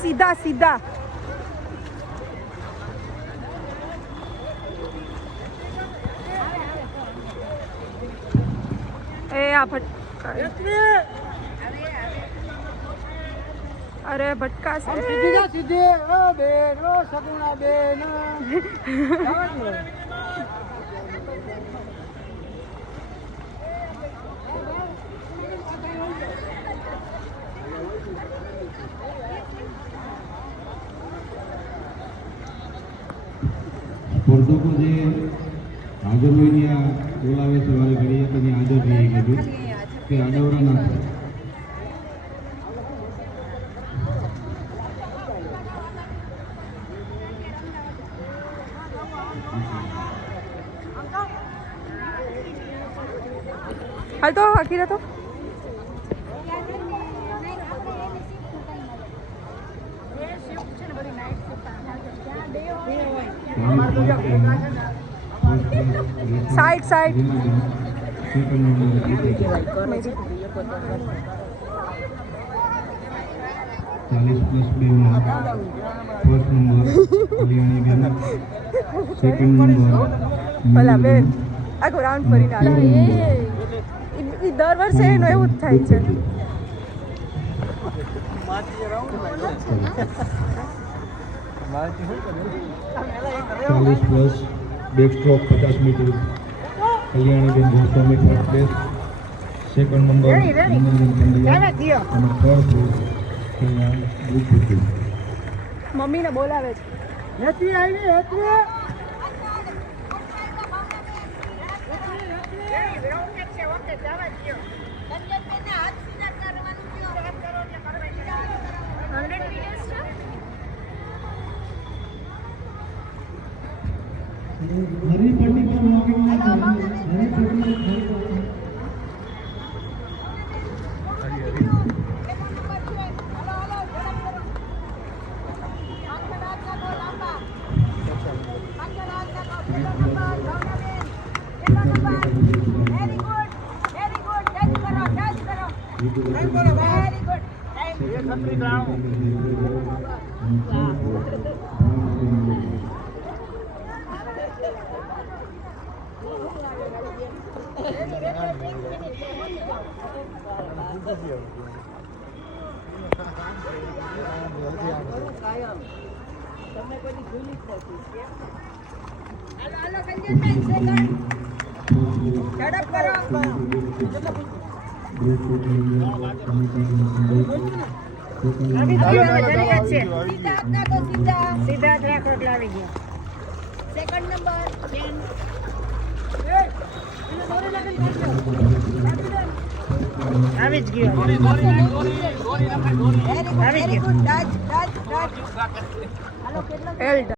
સીધા સીધા એ આ ભટકા અરે ભટકા સીધી સીધી ઓ બેન ઓ સગુણા બેન સ્પર્ધકો જે હાજર હોય બોલાવે છે વારે ઘડીએ તો હાજર રહી ગયું કે આડવરા ના થાય. હાલ તો આખી તો side side 40+2 first number Kalyani બેન, સેકન્ડ નંબર ભલા બેન આખો રાઉન્ડ ફરીને આવે એ દર વર્ષે એનું એવું જ થાય છે. 40+ બેક સ્ટ્રોક 50 મીટર કલ્યાણી બેન Goswami third place, second number અને થર્ડ પ્લેસ મમ્મીને બોલાવે છે. હેતી આવી હેતી હરી પટ્ટી પર વોકિંગ ના કરો. હરી પટ્ટી આવી જ ગયો. એલ્ડ